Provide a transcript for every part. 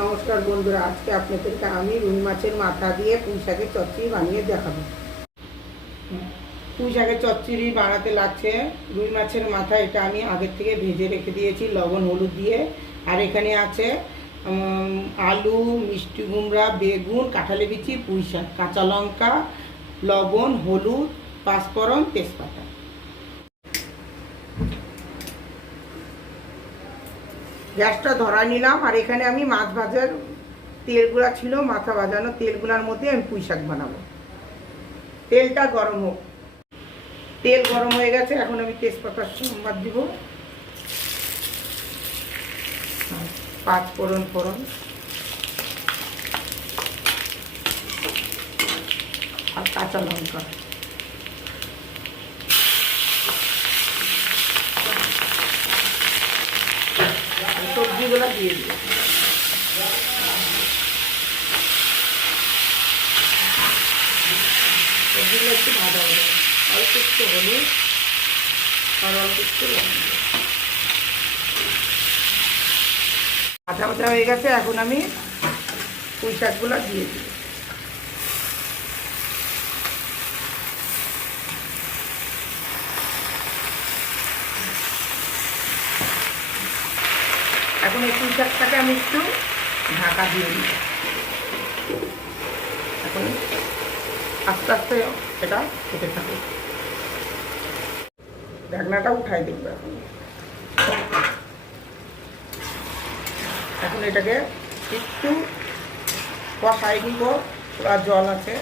নমস্কার বন্ধুরা, আজকে আপনাদেরকে আমি রুই মাছের মাথা দিয়ে পুঁই শাকের চচ্চড়ি বানিয়ে দেখাবো। পুঁই শাকের চচ্চড়ি বানাতে লাগছে রুই মাছের মাথা। এটা আমি আগের থেকে ভেজে রেখে দিয়েছি লবণ হলুদ দিয়ে। আর এখানে আছে আলু, মিষ্টি কুমড়া, বেগুন, কাঁঠালি বিচি, পুঁই শাক, কাঁচা লঙ্কা, লবণ, হলুদ, পাঁচফোড়ন, তেজপাতা। গ্যাসটা ধরা নিলাম। আর এখানে আমি মাছ ভাজার তেলগুলা ছিল, মাথা ভাজানো তেলগুলার মধ্যে আমি পুঁই শাক বানাবো। তেলটা গরম হোক। তেল গরম হয়ে গেছে, এখন আমি তেজপাতা সম্বাদ দিব, পাঁচফোড়ন আর কাঁচা লঙ্কা। সবজিগুলো দিয়ে দিব। সবজিগুলো একটু ভাজা হবে, অল্প একটু হলুদ আর অল্প একটু লবণ। ভাজা ভাজা হয়ে গেছে, এখন আমি পুঁই শাকগুলো দিয়ে দিব। এখন এই পুঁই শাকটাকে আমি একটু ঢাকা দিয়ে দিই। এখন আস্তে আস্তে এটা খেতে থাকে। ঢাকনাটা উঠাই দেব। এখন এটাকে একটু কষাই দিব, পুরো জল আছে।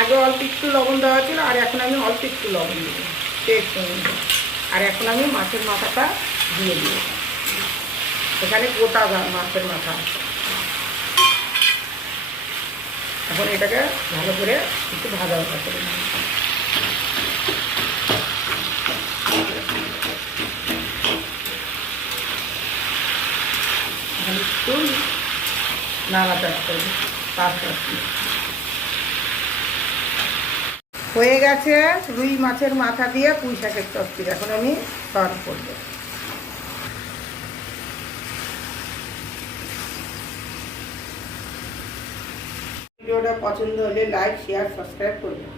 আগে অল্প একটু লবণ দেওয়া ছিল, আর এখন আমি অল্প একটু লবণ দিব, টেস্ট অনুযায়ী। আর এখন আমি মাছের মাথাটা দিয়ে দিব। এখানে গোটা মাছের মাথা আছে। এখন এটাকে ভালো করে একটু ভাজা করে নিই। একটু নাড়াচাড়া করে হয়ে গেছে রুই মাছের মাথা দিয়ে পুঁই শাকের চচ্চড়ি। এখন আমি সার্ভ করবো। ভিডিওটা পছন্দ হলে লাইক, শেয়ার, সাবস্ক্রাইব করবেন।